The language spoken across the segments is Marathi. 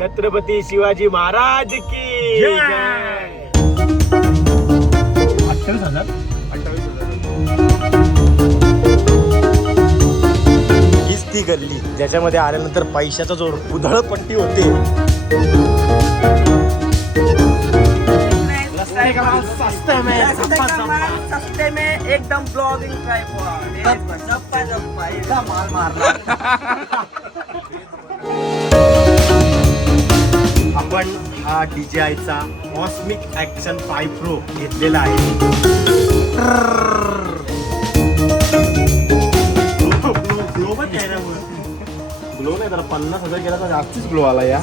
छत्रपती शिवाजी महाराज की. अठ्ठावीस हजार. अठ्ठावीस हजार. हीच ती गल्ली ज्याच्यामध्ये आल्यानंतर पैशाचा जो उधळपट्टी होते. सस्ते में एकदम ब्लॉगिंग माल मारला. आपण हा DJI-चा कॉस्मिक ऍक्शन फाय प्रो घेतलेला आहे. ग्लो पण ग्लो नाही तर पन्नास हजार गेला तर जास्तीच ग्लो आला या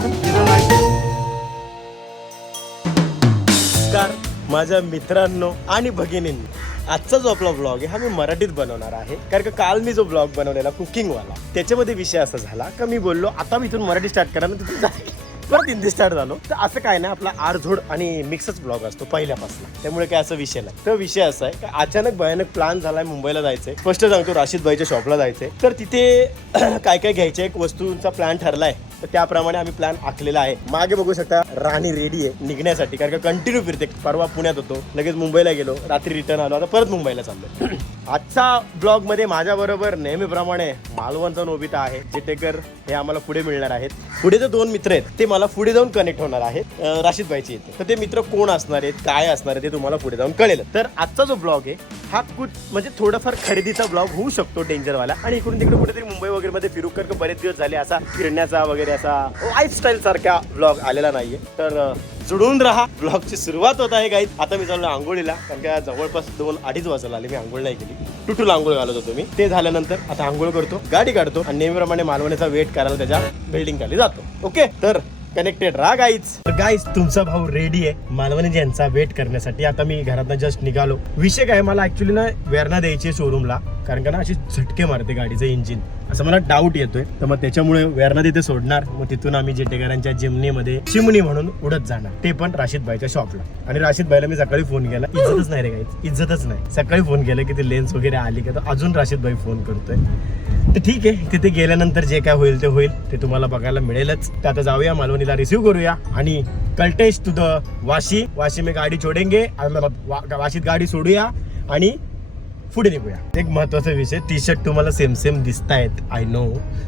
नमस्कार माझ्या मित्रांनो आणि भगिनींनी आजचा जो आपला ब्लॉग आहे हा मी मराठीत बनवणार आहे. कारण का काल मी जो ब्लॉग बनवलेला कुकिंगवाला त्याच्यामध्ये विषय असा झाला का मी बोललो आता मी इथून मराठी स्टार्ट करा ना तिथून जा- परत हिंदी स्टार्ट झालो. तर असं काय नाही आपला आरझोड आणि मिक्सच ब्लॉग असतो पहिल्यापासून. त्यामुळे काय असं विषय नाही. तर विषय असा आहे का अचानक भयानक प्लॅन झालाय मुंबईला जायचंय. स्पष्ट सांगतो राशीद भाईच्या शॉपला जायचंय. तर तिथे काय काय घ्यायचं एक वस्तूंचा प्लॅन ठरलाय. तर त्याप्रमाणे आम्ही प्लॅन आखलेला आहे. मागे बघू शकता राणी रेडी आहे निघण्यासाठी. कारण का कंटिन्यू फिरते. परवा पुण्यात होतो लगेच मुंबईला गेलो. रात्री रिटर्न आलो. आता परत मुंबईला चाललो आजचा ब्लॉगमध्ये माझ्या बरोबर नेहमीप्रमाणे मालवणचा नोबिता आहे. जेटेकर हे आम्हाला पुढे मिळणार आहेत. पुढे जे दोन मित्र आहेत. ते मला पुढे जाऊन कनेक्ट होणार आहेत. राशीद भाईची येते तर ते मित्र कोण असणार आहेत? काय असणार आहे? ते तुम्हाला पुढे जाऊन कळेल. तर आजचा जो ब्लॉग आहे हा कुठ म्हणजे थोडाफार खरेदीचा ब्लॉग होऊ शकतो डेंजरवाला. आणि इकडून तिकडे कुठेतरी मुंबई वगैरे मध्ये फिरू कर बरेच दिवस झाले असा फिरण्याचा वगैरे असा लाईफस्टाईल सारखा ब्लॉग आलेला नाहीये. तर जुडून राहा. ब्लॉगची सुरुवात होत आहे गाईत आता मी चाललो आंघोळीला. कारण का जवळपास दोन अडीच वाजता आले. मी आंघोळ नाही केली. टुटूला आंघोळ घालत होतो मी. ते झाल्यानंतर आता आंघोळ करतो गाडी काढतो आणि नेहमीप्रमाणे मालवणीचा वेट करायला त्याच्या बिल्डिंग खाली जातो. ओके तर कनेक्टेड राहा गाईज तर गाईज तुमचा भाऊ रेडी आहे. मालवणी यांचा वेट करण्यासाठी आता मी घरातनं जस्ट निघालो. विषय काय मला ऍक्च्युली ना वेरणा द्यायची शोरूमला कारण का ना अशी झटके मारते गाडीचं इंजिन असं मला डाऊट येतोय. तर मग त्याच्यामुळे वेरना तिथे सोडणार. मग तिथून आम्ही जेटेकरांच्या जिमनीमध्ये चिमणी म्हणून उडत जाणार. ते पण राशीद भाईच्या शॉपला आणि राशीद भाईला मी सकाळी फोन केला. इज्जतच नाही रे काही इज्जतच नाही. सकाळी फोन केला की ते लेन्स वगैरे आली का तर अजून राशीद भाई फोन करतोय. तर ठीक आहे. तिथे गेल्यानंतर जे काय होईल ते होईल. ते तुम्हाला बघायला मिळेलच. तर आता जाऊया मालवणीला रिसिव्ह करूया. आणि कल्टेश टू द वाशी. वाशी मी गाडी छोडेंगे आणि वा- वाशीत गाडी सोडूया. आणि पुढे निघूया. एक महत्त्वाचा विषय टी शर्ट तुम्हाला सेम सेम दिसतायत. आय नो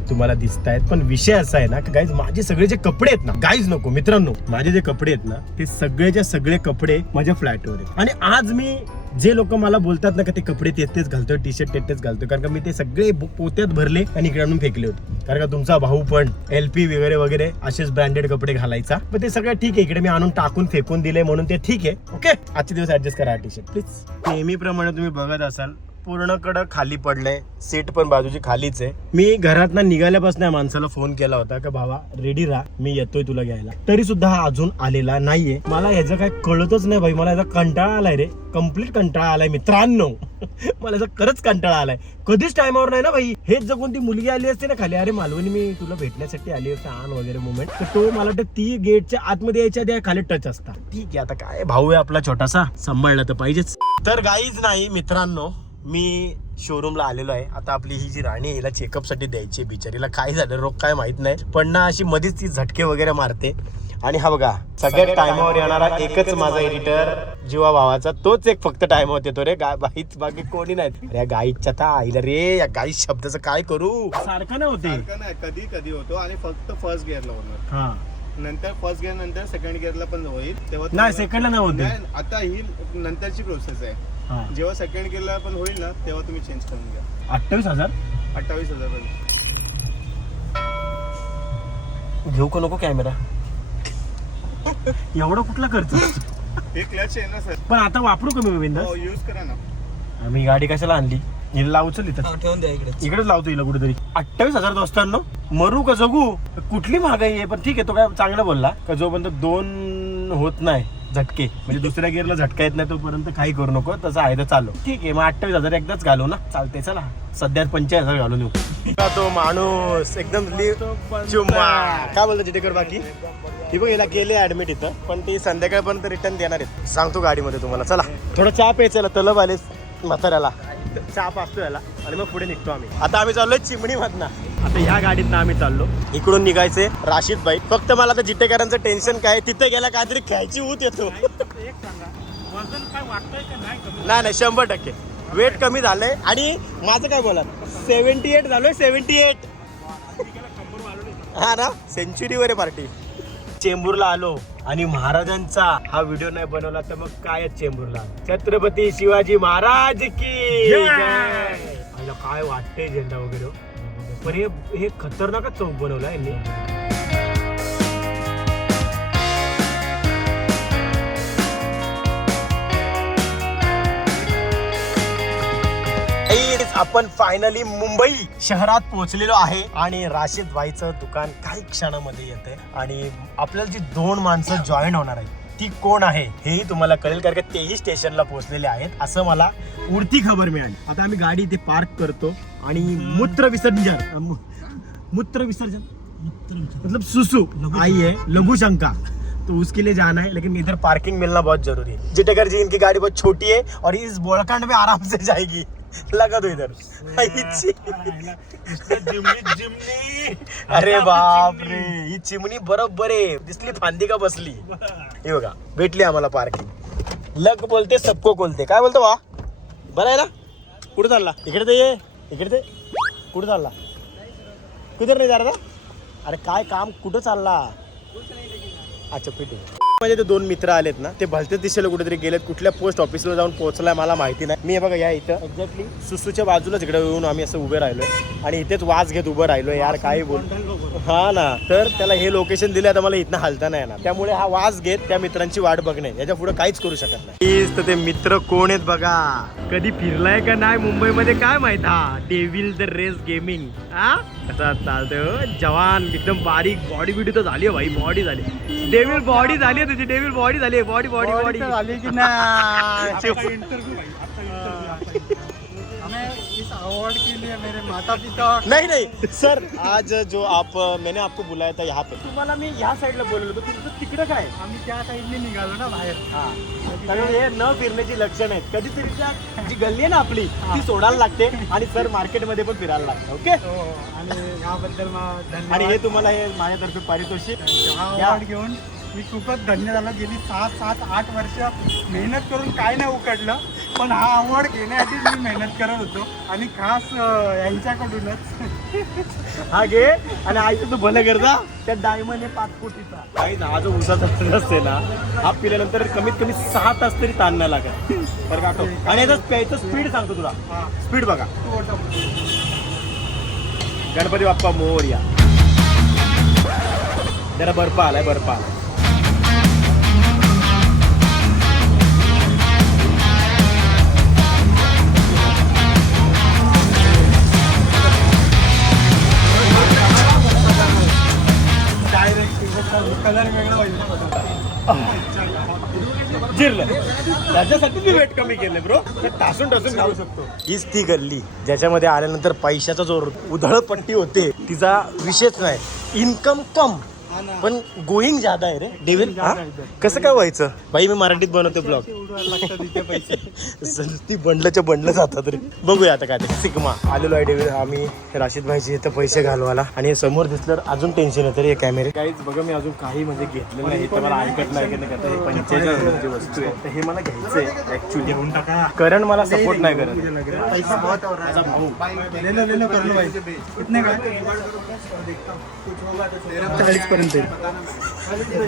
तुम्हाला दिसतायत पण विषय असा आहे ना गाईज माझे सगळे जे कपडे आहेत ना गाईज नको मित्रांनो माझे जे कपडे आहेत ना ते सगळेच्या सगळे कपडे माझ्या फ्लॅटवर आहेत. आणि आज मी जे लोक मला बोलतात ना का ते कपडे तेच तेच घालतोय टी शर्ट तेच तेच घालतोय कारण का मी ते सगळे पोत्यात भरले आणि इकडे आणून फेकले होते. कारण का तुमचा भाऊ पण एल पी वगैरे वगैरे असेच ब्रँडेड कपडे घालायचा. पण ते सगळं ठीक आहे इकडे मी आणून टाकून फेकून दिले म्हणून ते ठीक आहे. ओके आजचे दिवस ऍडजस्ट करा टी शर्ट प्लीज नेहमीप्रमाणे तुम्ही बघत असाल पूर्ण कडं खाली पडलंय. सीट पण बाजूची खालीच आहे. मी घरातनं निघाल्यापासून या माणसाला फोन केला होता. का भावा रेडी राहा. मी येतोय तुला घ्यायला. तरी सुद्धा हा अजून आलेला नाहीये. मला ह्याचं काय कळतच नाही भाई. मला याचा कंटाळा आलाय रे. कंप्लीट कंटाळा आलाय मित्रांनो. मला याचा खरंच कंटाळा आलाय. कधीच टायमावर नाही ना भाई. हेच जगून ती मुलगी आली असते ना खाली. अरे मालवणी मी तुला भेटण्यासाठी आली असते. आण वगैरे मुवमेंट तर तो मला वाटतं ती गेटच्या आतमध्ये यायच्या त्या खाली टच असता. ठीक आहे आता काय भाऊ आहे आपला छोटासा. सांभाळला तर पाहिजेच. तर गाईच नाही मित्रांनो. मी शोरूमला आलेलो आहे. आता आपली ही जी राणी आहे हिला चेकअपसाठी द्यायची बिचारीला. काय झालं? रोग काय माहीत नाही. पण ना अशी मध्येच ती झटके वगैरे मारते. आणि हा बघा सगळ्यात टायमावर येणारा एकच माझा एडिटर जीवा भावाचा तोच एक फक्त टायमावर येतो रे. गा बाईच बाकी कोणी नाही अरे या गाईच्या ता आईला रे या गाई शब्दाचं काय करू? सारखं नाही होते सारखं नाही. कधी कधी होतो आणि फक्त फर्स्ट गिअरला होणार. हा. नंतर फर्स्ट गिअर नंतर सेकंड गिअरला पण होईल. तेव्हा नाही सेकंडला नाही होते नाही, आता ही नंतरची प्रोसेस आहे. हा. जेव्हा सेकंड गिअरला पण होईल ना तेव्हा तुम्ही चेंज करून घ्या. अठ्ठावीस हजार? अठ्ठावीस हजार पर्यंत घेऊ का नको कॅमेरा एवढा कुठला खर्च? हे क्लच आहे ना सर पण आता वापरू का मी बिंदास हो यूज करा ना. आम्ही गाडी कशाला आणली? हिला लावू चल इथं ठेवून द्या इकडे इकडेच लावतो हिला कुठेतरी. अठ्ठावीस हजार दोस्तांनो मरू का जगू? कुठली महागाई आहे? पण ठीक आहे तो काय चांगला बोलला. का जोपर्यंत दोन होत नाही? झटके. म्हणजे दुसऱ्या गिअरला झटका येत नाही तोपर्यंत काही करू नको तसं आहे तर चालू. ठीक आहे मग अठ्ठावीस हजार एकदाच घालू ना? चालते चला. सध्या पंचवीस हजार घालून येऊ तो माणूस एकदम चुम्मा. काय बोलतो चिटेकर बाकी? ही बघ हिला केले ऍडमिट इथं पण ती संध्याकाळपर्यंत रिटर्न देणार आहेत. सांगतो गाडीमध्ये तुम्हाला चला. थोडं चहा प्यायचं तलब आलेस म्हाताऱ्याला. चहा पाचतो याला. आणि मग पुढे निघतो आम्ही. आता आम्ही चाललोय चिमणी मधना आता ह्या गाडीत आम्ही चाललो. इकडून निघायचे राशीद भाई. फक्त मला आता जिटेकरांचं टेन्शन काय तिथे गेला काहीतरी खायची ऊत येतो. नाही नाही शंभर टक्के. वेट कमी झालंय. आणि माझं काय बोला सेव्हन्टी एट झालोय सेव्हन्टी एट हा ना? सेंचुरीवर आहे पार्टी चेंबूरला आलो. आणि महाराजांचा हा व्हिडिओ नाही बनवला तर मग काय चेंबूरला छत्रपती शिवाजी महाराज की. आईला काय वाटतंय झेंडा वगैरे. पण हे हे खतरनाकच चौक बनवला यांनी आपण फायनली मुंबई शहरात पोहोचलेलो आहे. आणि राशीद भाईचं दुकान काही क्षणामध्ये येते आणि आपल्याला जी दोन माणसं जॉईन होणार आहेत ती कोण आहे हेही तुम्हाला कळेल. कारण का तेही स्टेशनला पोहोचलेले आहेत. असं मला उडती खबर मिळाली. आता आम्ही गाडी इथे पार्क करतो. आणि मूत्र विसर्जन. मूत्र विसर्जन? मतलब सुसु. आई है लघु शंका. तो उसके लिए जाना है लेकिन इधर पार्किंग मिलना बहुत जरूरी है. जिटेकर जी इनकी गाड़ी बहुत छोटी है और इस बोलखंड में आराम से जाएगी. लगा दो इधर। आईची. अरे बाप रे ही चिमणी बरोबर आहे। दिसली फांदी का बसली। हे बघा भेटली आम्हाला पार्किंग लग बोलते सबको बोलते काय बोलतो वा बरं आहे ना? कुठे चालला? इकडे ते ये. इकडे ते कुठे चालला? कुठे नाही जा अरे काय काम कुठं चालला? अच्छा पिटे माझे ते दोन मित्र आलेत ना ते भलतेच दिशेला कुठेतरी गेलेत कुठल्या पोस्ट ऑफिसला जाऊन पोहोचलाय मला माहिती नाही. मी बघा या इथं एक्झॅक्टली सुसूच्या बाजूलाच इकडे येऊन आम्ही असं उभे राहिलोय. आणि इथेच वाज घेत उभं राहिलोय यार काय बोल हा ना. तर त्याला हे लोकेशन दिले आता मला इथनं हालता नाही येणार. त्यामुळे हा वाज घेत त्या मित्रांची वाट बघणे. याच्यापुढे काहीच करू शकत नाही. तर ते मित्र कोण आहेत बघा? कधी फिरलाय का नाही मुंबईमध्ये काय माहीत? हा डेव्हिल द रेस गेमिंग हा? कसा चालतोय हो? जवान एकदम बारीक बॉडी बिडी तर झाली भाई बॉडी झाली. डेव्हिल बॉडी झाली तुझी डेव्हिल बॉडी झाली बॉडी बॉडी बॉडी झाली की इस अवार्ड के लिए मेरे माता पिता नहीं नहीं सर आज जो आप मैंने आपको बुलाया था यहाँ पे। तुम्हाला मी ह्या साईडला बोललो होतो. तुमचं तिकडं काय? आम्ही त्या साईडने निघालो ना बाहेर. हा. कारण हे न फिरण्याची लक्षण आहेत. कधीतरी त्या जी गल्ली आहे ना आपली ती सोडायला लागते आणि सर मार्केटमध्ये पण फिरायला लागते ओके? हो, आणि याबद्दल आणि हे तुम्हाला हे माझ्यातर्फे पारितोषिक. अवॉर्ड घेऊन मी खूपच धन्य झालो. गेली सात सात आठ वर्ष मेहनत करून काय नाही उकडलं पण हा अवॉर्ड घेण्यासाठीच मी मेहनत करत होतो. आणि खास यांच्याकडूनच. हा घे. आणि आईचं तू भलं करता त्या डायमंड हे पाच कोटीचा. काही हा जो उसाचा आहे ना हा पिल्यानंतर कमीत कमी सहा तास तरी ताण नाही लागत. बरं का? आणि याचा प्यायचं स्पीड सांगतो तुला. हा. स्पीड बघा. गणपती बाप्पा मोरया. जरा बर्फ आलाय बर्फ आलाय. कलर वेगळा होईल जिरलं. त्याच्यासाठी मी वेट कमी केलं ब्रो टासून टासून खाऊ शकतो. हीच ती गल्ली. ज्याच्यामध्ये आल्यानंतर पैशाचा जो उधळपट्टी होते तिचा विषयच नाही. इन्कम कम. पण गोईंग ज्यादा आहे रे डेव्हिल हा? कसं काय व्हायचं? बाई मी मराठीत बनवतो ब्लॉग ती बंडलच्या बंडल जातात रे बघूया आता काय ते. सिग्मा. आलेलो आहे डेव्हिल आम्ही राशीद भाईची इथं पैसे घालवायला. आणि समोर दिसल्यावर अजून टेन्शन येतं रे कॅमेरे काहीच बघा मी अजून काही म्हणजे घेतलेलं नाही. तर मला ऐकत नाही हे पंचेचाळीस वस्तू आहे हे मला घ्यायचंय ऍक्च्युली घेऊन टाका करण मला सपोर्ट नाही करत पैसा पर्यंत येईल.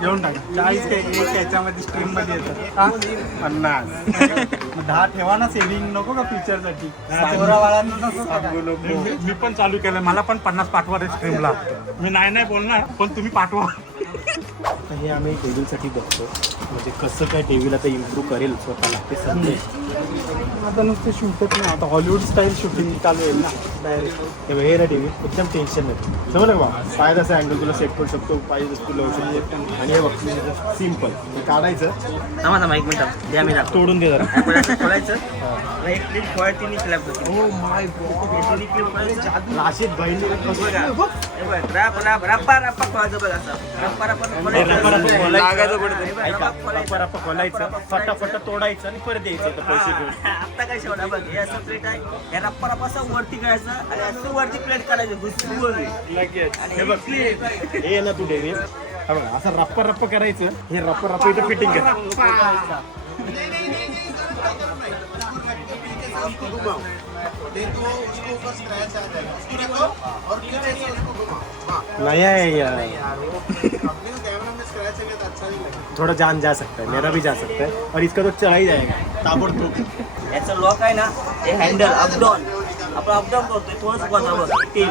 घेऊन टाका. चाळीस काय एक याच्यामध्ये स्ट्रीममध्ये येतं हा? पन्नास. मग दहा ठेवा ना सेव्हिंग नको का फ्युचरसाठी पोराबाळांना नको का? मी मी पण चालू केलं मला पण पन्नास पाठवा रे स्ट्रीमला मी नाही नाही बोलणार पण तुम्ही पाठवा. हे आम्ही डेव्हिलसाठी बघतो. म्हणजे कसं काय डेव्हिल आता इम्प्रूव्ह करेल स्वतःला ते समजेल आता नुसते शूटच नाही आता हॉलिवूड स्टाईल शूटिंग चालू आहे ना डायरेक्ट हे हे ना डेव्हिल एकदम टेन्शन नाही समजलं का बा पाय तसा अँगल तुला सेट करू शकतो पाय तू लावू शकतो आणि हे बघ सिंपल काढायचं थांबा थांबा एक मिनिट द्या मी दाखव तोडून दे जरा खोलायचं आणि एक क्लिप खोळ तिन्ही होती ओ माय क्लिप खोलायचं राशीद. हे हे फटाफट तोडायचं आणि परत द्यायचं इथं पैसे आता काय शेवटा बघ हे असं प्लेट आहे. हे रप्पा रप्पा असं वरती करायचं आणि असं वरती प्लेट करायचं घुसून लगेच. आणि हे बघ. हे ना तू डेव्हिड हा बघा असं रप्प रप्प करायचं हे रप्प रप्प इथं फिटिंग कर. नहीं है. यार. थोड़ा जान जा सकता है मेरा भी जा सकता है और इसका तो चला ही जाएगा. ताबड़तोड़ याचं लॉक आहे ना हे हँडल अपडाऊन आपण अपडाऊन करतोय थोडंच बघा तीन.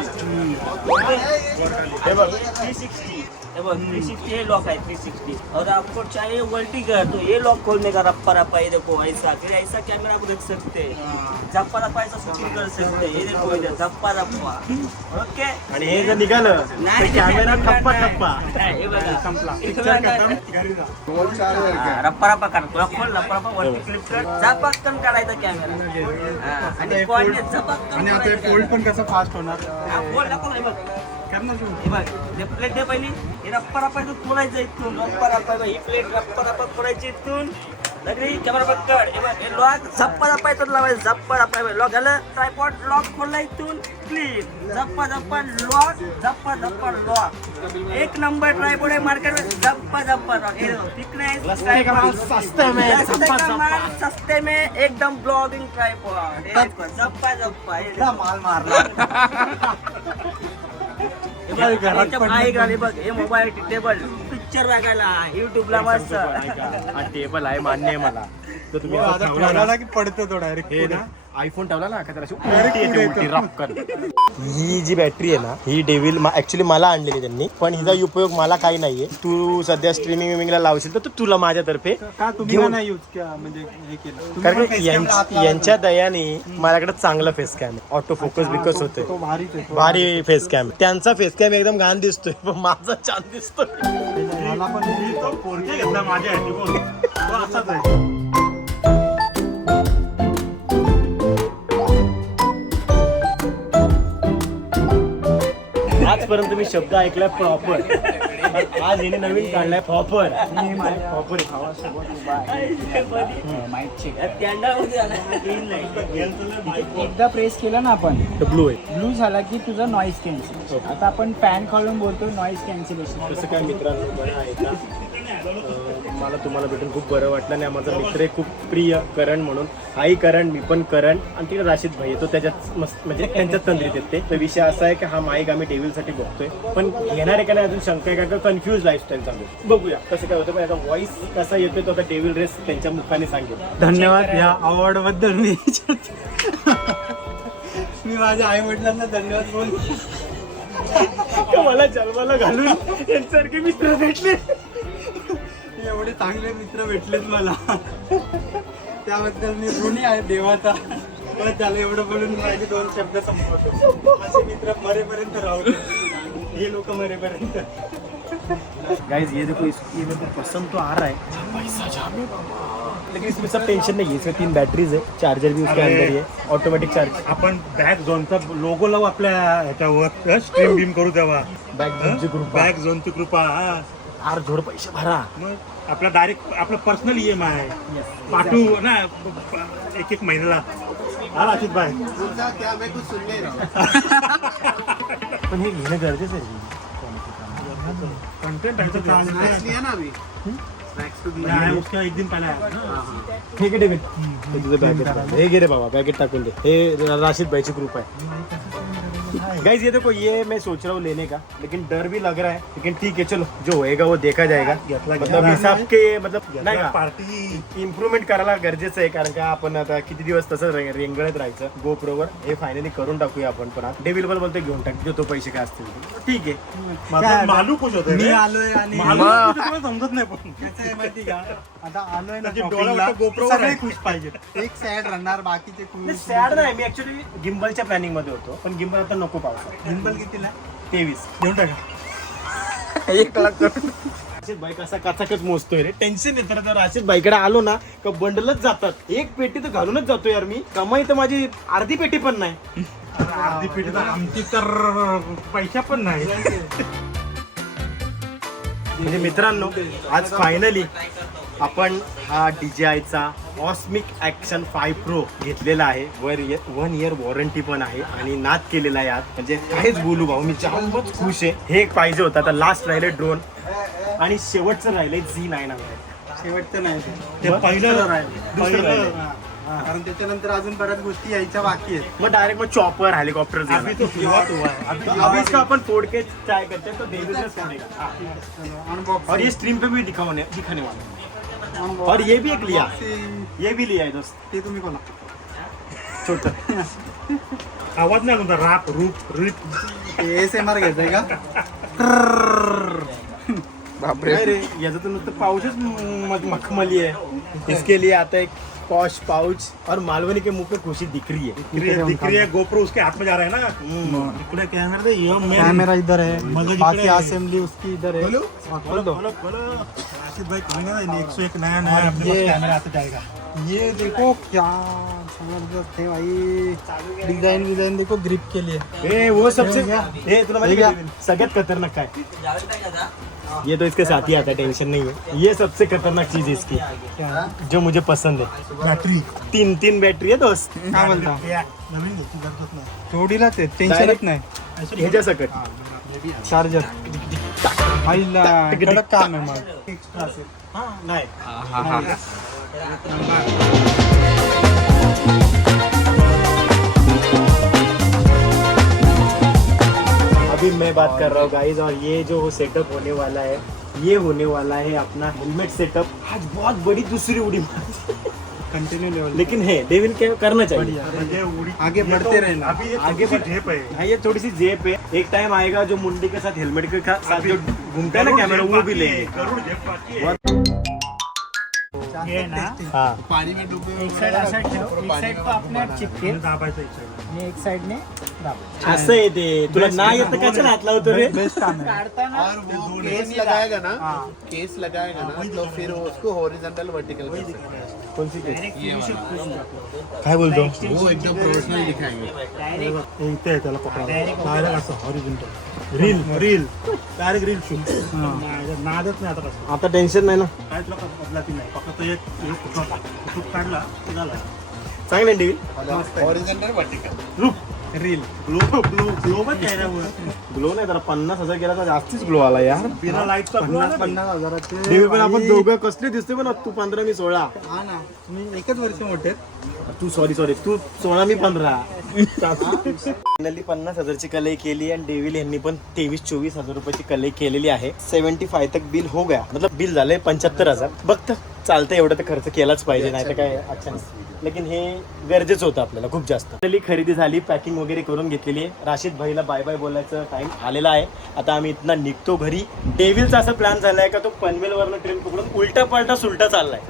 हे बघ. हे बघ थ्री सिक्सटी लॉक है थ्री सिक्सटी और आपको चाहिए वल्टी कर तो ये लॉक खोलने का रप्पा रप्पा ये देखो ऐसा फिर ऐसा कैमरा आप देख सकते हैं झप्पा रप्पा ऐसा शूटिंग कर सकते हैं ये देखो इधर झप्पा रप्पा ओके? आणि हे जर निघालं तर कॅमेरा ठप्पा ठप्पा. हे बघा. संपला. रप्पा रप्पा कर तुला खोल रप्पा रप्पा वरती क्लिक कर. काढायचा कॅमेरा आणि आणि आता करायचं. फोल्ड पण कसं फास्ट होणार? हा, हे करणार तू हे बघ हे प्लेट दे पहिली. हे रप्पा रप्पा इथून खोलायचं इथून. रप्पा रप्पा ही प्लेट रप्पा रप्पा खोलायची इथून. लगडी कॅमेरा पकड. हे लॉक झप्पा झप्पा इथून लावायचं. झप्पा झप्पा लॉक झालं. ट्रायपॉड लॉक खोलला इथून. क्लीन झप्पा झप्पा लॉक झप्पा झप्पा लॉक एक नंबर ट्रायपॉड आहे मार्केट में झप्पा झप्पा लॉक हे thickness, सस्ते में. एकदम ब्लॉगिंग ट्रायपॉड देखो, झप्पा झप्पा. हे. माल मारला. हे बघ हे मोबाईल टेबल? पिक्चर बघायला युट्यूबला मस्त. हा टेबल आहे मान्य आहे मला. तर तुम्ही हो, असं आता ठेवला ना, की पडतो तो डायरेक्ट हे ना आयफोन ठेवला ना का ही जी बॅटरी आहे ना ही डेव्हिल ऍक्च्युली मला आणलेली त्यांनी. पण हिचा उपयोग मला काही नाहीये. तू सध्या स्ट्रीमिंग विमिंगला लावशील तर तो तुला माझ्यातर्फे का तुम्ही घेऊन- नाही यूज केला म्हणजे हे केलं? तुम्ही कारण पण की face cam यांच- आत लावला यांच्या दयाने माझ्याकडे चांगला फेस कॅम आहे. ऑटो फोकस हा, बिकस तो- होते तो भारीच आहे तो. भारी फेस कॅम त्यांचा फेस कॅम एकदम घाण दिसतोय पण माझा छान दिसतोय. मला पण मी तो पोरके घेतला माझ्या साठी बोल तो असाच आहे. आजपर्यंत मी शब्द ऐकलाय प्रॉपर आज याने नवीन काढलाय प्रॉपर प्रॉपर एकदा प्रेस केलं ना आपण. ब्लू आहे. ब्लू झाला की तुझा नॉईस कॅन्सल आता आपण फॅन खालून बोलतो नॉईस कॅन्सलेशन तसं काय मित्रांनो बरं आहे का? अं, मला तुम्हाला भेटून खूप बरं वाटलं आणि माझा मित्र आहे खूप प्रिय करण म्हणून. हाही करण मी पण करण. आणि तिकडे राशीद भाई तो त्याच्यात मस्त म्हणजे त्यांच्याच तंद्रीत येते तर विषय असा आहे की हा माईक आम्ही टेबलसाठी बघतोय. पण घेणार आहे का नाही अजून शंका आहे का कन्फ्युज लाईफस्टाईल चालू. बघूया कसं काय होतं पण याचा व्हॉइस कसा येतोय तो आता टेबल रेस त्यांच्या मुखाने सांगेल. धन्यवाद या अवॉर्डबद्दल मी मी माझ्या आई वडिलांना धन्यवाद बोल मला जन्माला घालून यांच्यासारखे मित्र भेटले? एवढे चांगले मित्र भेटलेत मला. त्याबद्दल मी ऋणी आहे देवाचा. बस झालं एवढं बोलून माझे दोन शब्द संपवतो. माझे मित्र मरेपर्यंत राहू. हे लोक मरेपर्यंत. गाइस ये देखो इसको ये मेरे को पसंद तो आ रहा है पैसा जामे लेकिन इसमें सब टेंशन नहीं है इसमें तीन बैटरीज है चार्जर भी उसके। अंदर ही है ऑटोमेटिक चार्ज आपण बॅक झोनचा लोगो लावू आपल्या ह्याच्यावर स्ट्रीम बीम करू तेव्हा. बॅक झोनची ग्रुप बॅक झोनची कृपा हा. आर जोड पैसे भरा. मग आपला डायरेक्ट आपलं पर्सनल ई एम आय पाठवू ना एक एक महिन्याला. हा राशीद भाई पण हे घेणं गरजेचं आहे. कंटेंट एक दिन पहले. ठीक आहे ठीक आहे. हे हे बाबा पॅकेट टाकून दे. हे राशिद भाईची ग्रुप है गाइस ये देखो ये मैं सोच रहा हूँ लेने का लेकिन डर भी लग रहा है लेकिन ठीक है चलो जो होएगा वो देखा जाएगा। मतलब. हिसाब के मतलब नाही का पार्टी इम्प्रुव्हमेंट करायला गरजेचं आहे कारण का आपण आता किती दिवस तसं रे- रेंगळत राहायचं गोप्रोवर हे फायनली करून टाकूया आपण पण डेबिल बल बोलतो घेऊन टाक जो तो पैसे काय असतील. ठीक आहे. मालू खुश होते मी. आलोय आणि समजत नाही पण. आता आलोय ना shopping डोळे ला, वाटतं GoPro वर सगळे आहे. खुश पाहिजे. एक सॅड राहणार बाकीचे खुश सॅड नाही मी ऍक्च्युली गिम्बलच्या प्लॅनिंगमध्ये होतो पण गिम्बल आता नको पावसा सिंपल कितीला? तेवीस. घेऊन टाका. एक लाख राशीद भाई कसा कचाकच मोजतोय रे. टेन्शन येतं ना तर भाईकडे आलो ना का बंडलच जातात. एक पेटी तर घालूनच जातो यार मी. कमाई तर माझी अर्धी पेटी पण नाही. अर्धी पिढी तर आमची तर पैसा पण नाही. म्हणजे मित्रांनो आज फायनली आपण हा डी जे आयचा ऑस्मिक ॲक्शन फाय प्रो घेतलेला आहे. वर वन इयर वॉरंटी पण आहे आणि नाद केलेला आहे यात. म्हणजे काहीच बोलू भाऊ मी जामच खुश आहे. हे एक पाहिजे होतं. आता लास्ट राहिले ड्रोन आणि शेवटचं राहिलंय झी नाईन हंड्रेड शेवटचं नाही. ते. पहिलं राहिलं. दुसरं राहिलं. कारण त्याच्यानंतर अजून बऱ्याच गोष्टी यायच्या बाकी आहेत. मग डायरेक्ट मग चॉपर हेलिकॉप्टर अभी तो शुरुआत हुआ है अभी तो अभी इसका अपन तोड़ के ट्राई करते हैं तो दे देते हैं छोड़ेगा अनबॉक्स और ये स्ट्रीम पे भी दिखाने दिखाने वाला है। और ये भी एक लिया ये भी लिया है दोस्त। ते तुम्ही कोणा छोटा। आवाज नाही कोणता राप रूप रिप. एस एम आर घ्यायचंय का? नहीं रे याचं तर नुसतं पाऊचच म- मखमली है इसके लिए आता एक पॉश पाउच और मालवनी के मुँह पे खुशी दिख रही है। दिख रही है- दिख रही है। गोप्रो उसके हाथ में जा रहा है ना? इकडे कैमरा दे यो मेन कैमरा इधर है। बाकी असेंबली उसकी इधर है। बोलो। खोल। दो बोलो बोलो। राशिद भाई कहेंगे ना एक सौ एक नया नया अपने पास कैमरा आते जाएगा। ये देखो क्या ज़बरदस्त है भाई। डिज़ाइन डिज़ाइन देखो ग्रिप के लिए। ए वो सबसे हे ए तुला माहिती हे सगळ्यात खतरनाक काय ये तो इसके साथ ही आता है टेंशन नहीं है। ये सबसे खतरनाक चीज़ है इसकी जो मुझे पसंद है। बॅटरी। तीन तीन बैटरी है दोस्त। काय बोलता जोडीलाच आहे टेन्शनच. नाही ह्याच्या सकट चार्जर आईला कडक काम आहे मग एक्स्ट्रा असेल नाही अभी मैं बात कर रहा हूँ गाइस और ये जो सेटअप होने वाला है ये होने वाला है अपना हेलमेट सेटअप आज बहुत बड़ी दूसरी उड़ी कंटिन्यू लेवल लेकिन है डेविल क्या करना चाहिए? आगे बढ़ते तो- रहना। अभी ये आगे बढ़- झेप हाँ। ये थोड़ी सी जेब है। एक टाइम आएगा जो मुंडी के साथ हेलमेट के साथ जो घूमता है ना कैमरा वो भी लेंगे। है ये ना. हाँ. एक साइड असा ठेव एक साइड तो आपल्या आप चिपकेल. दाबायचं. आणि एक साइडने दाब असं आहे ते. तुला नाही येतं कशाला हात लावतो रे? बेस्ट काम है काढताना केस लगाएगा ना? केस लगाएगा ना तो फिर वो उसको हॉरिजॉन्टल वर्टिकल कर सकते हैं. कोणती काय बोलतो? वो एकदम प्रोफेशनल दिखाएँगे। हे इथे आहे त्याला पकडा. डायरेक्ट असं reel reel direct reel shoot नादच नाही आता कसं. आता टेन्शन नाही ना? काय तुला कसं बदलाती नाही. फक्त तो एक एक कुठला कुठून काढला की झाला. चांगलं रील ग्लो ग्लो ग्लो पण ग्लो नाही तर पन्नास हजार गेला तर जास्तीच ग्लो आला यार. बिना लाईटचा पन्नास पन्नास हजाराचे. डेविल पण आपण दोघं कसले दिसते पण तू पंधरा मी सोळा. हा ना. तुम्ही एकच वर्ष मोठे. तू सॉरी सॉरी तू सोळा मी पंधरा. फायनली पन्नास हजारची कलई केली आणि डेविल यांनी पण तेवीस चोवीस हजार रुपयाची कलई केलेली आहे. सेव्हन्टी फाय तक बिल हो गया. मतलब बिल झालंय पंच्याहत्तर हजार. बघतं चालतं एवढं तर खर्च केलाच पाहिजे नाही तर काय अच्छा लेकिन हे गरजेचं होतं आपल्याला खूप जास्त. Finally खरेदी झाली पॅकिंग वगैरे करून घेतलेली आहे. राशीद भाईला बाय बाय बोलायचं टाइम आलेला आहे. आता आम्ही इथनं निघतो घरी. डेविलचा असा प्लॅन झालाय का तो पनवेलवरनं ट्रेन पकडून उलटा पलटा सुलटा चाललाय.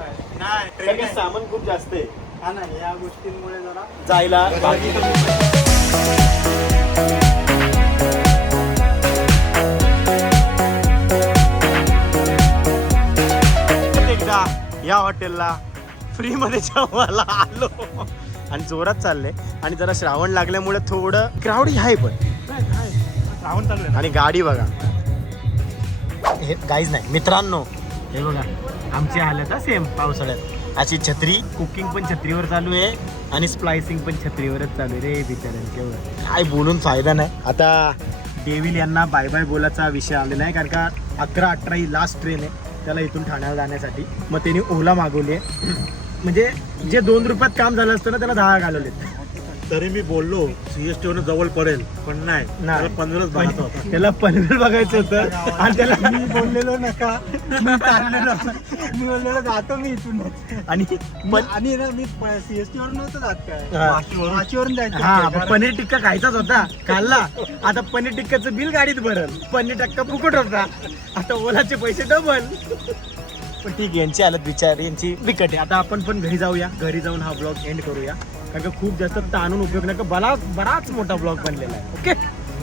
सामान खूप जास्त आहे. हा ना या गोष्टींमुळे जरा जायला एकदा या हॉटेलला फ्री मध्ये जेवायला आलो. आणि जोरात चाललंय आणि जरा श्रावण लागल्यामुळे थोडं क्राऊड आहे पण. श्रावण चालू आहे. आणि गाडी बघा. हे गाईज नाही मित्रांनो हे बघा. आमची हालत सेम पावसाळ्यात. अशी छत्री. कुकिंग पण छत्रीवर चालू आहे आणि स्प्लायसिंग पण छत्रीवरच चालू आहे रे बिचाऱ्यांच्यावर काय बोलून फायदा नाही. आता डेविल यांना बाय बाय बोलाचा विषय आलेला आहे कारण का अकरा अठरा ही लास्ट ट्रेन आहे त्याला इथून ठाण्याला जाण्यासाठी. मग त्यांनी ओला मागवली आहे. म्हणजे जे दोन रुपयात काम झालं असतं ना त्याला दहा घालवलेत. तरी मी बोललो सीएसटी वरून जवळ पडेल पण नाही. त्याला पंधराच बघायचं होतं. त्याला पनवेल बघायचं होतं. आणि त्याला मी बोललेलो नका. मी चाललेलो. मी बोललेलो जातो मी इथून. आणि पण आणि ना मी सीएसटी वर नव्हतं जात काय. वाशीवरून वाशीवरून जायचं. हा. पण पनीर टिक्का खायचाच होता. खाल्ला. आता पनीर टिक्काचं बिल गाडीत भरल. पनीर टिक्का फुकट होता. आता ओलाचे पैसे डबल पण ठीक आहे यांची हालत विचार यांची बिकट आहे. आता आपण पण घरी जाऊया. घरी जाऊन हा ब्लॉग एंड करूया. कारण का खूप जास्त ताणून उपयोग नाही का बराच बराच मोठा ब्लॉग बनलेला आहे. ओके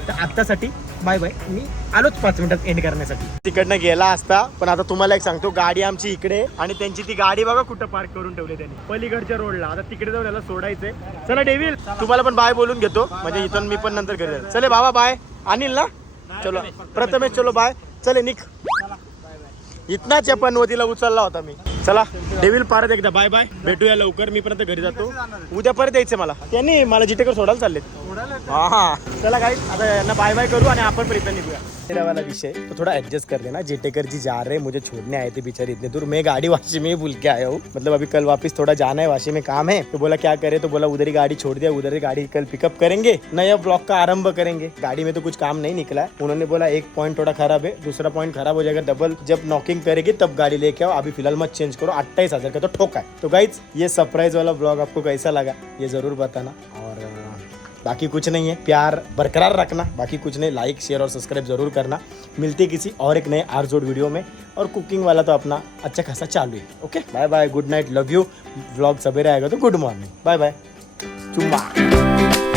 तर आत्तासाठी बाय बाय मी आलोच पाच मिनिटात एंड करण्यासाठी. तिकडनं गेला असता पण आता तुम्हाला एक सांगतो गाडी आमची इकडे आणि त्यांची ती गाडी बघा कुठं पार्क करून ठेवली त्यांनी. पलीकडच्या रोडला आता तिकडे जाऊन याला सोडायचंय. चला डेविल तुम्हाला पण बाय बोलून घेतो. म्हणजे इथून मी पण नंतर करेल चले बाबा बाय अनिल ना? चलो. प्रथमेश चलो बाय चले निक. इथनाच या पनवतीला उचलला होता मी. चला डेविल परत एकदा बाय बाय भेटूया लवकर मी पर्यंत घरी जातो. उद्या परत यायचं मला. त्यांनी मला जिटेकर सोडायला चाललेत. हा हा. चला काही आता यांना बाय बाय करू आणि आपण पण इथं निघूया. मेरा वाला विषय तो थोड़ा एडजस्ट कर लेना जेटेकर जी जा रहे हैं, मुझे छोड़ने आए थे बेचारे इतने दूर। मैं गाड़ी वाशी में ही भूल के आया हूँ। मतलब अभी कल वापस थोड़ा जाना है, वाशी में काम है। तो बोला, क्या करे? तो बोला, उधर ही गाड़ी छोड़ दिया, उधर ही गाड़ी कल पिकअप करेंगे। नया ब्लॉक का आरंभ करेंगे। गाड़ी में तो कुछ काम नहीं निकला। उन्होंने बोला, एक पॉइंट थोड़ा खराब है, दूसरा पॉइंट खराब हो जाएगा। डबल जब नॉकिंग करेगी, तब गाड़ी लेके आओ। अभी फ़िलहाल मत चेंज करो। अट्ठाईस हज़ार का तो ठोका है। तो गाइज़ ये सरप्राइज़ वाला ब्लॉग आपको कैसा लगा, ये ज़रूर बताना। और बाकी कुछ नहीं है। प्यार बरकरार रखना, बाकी कुछ नहीं। लाइक शेयर और सब्सक्राइब ज़रूर करना। मिलते किसी और एक नए आर जोड वीडियो में। और कुकिंग वाला तो अपना अच्छा खासा चालू है। Okay bye bye good night love you vlog सवेरे आएगा तो गुड मॉर्निंग बाय बाय चुम्मा।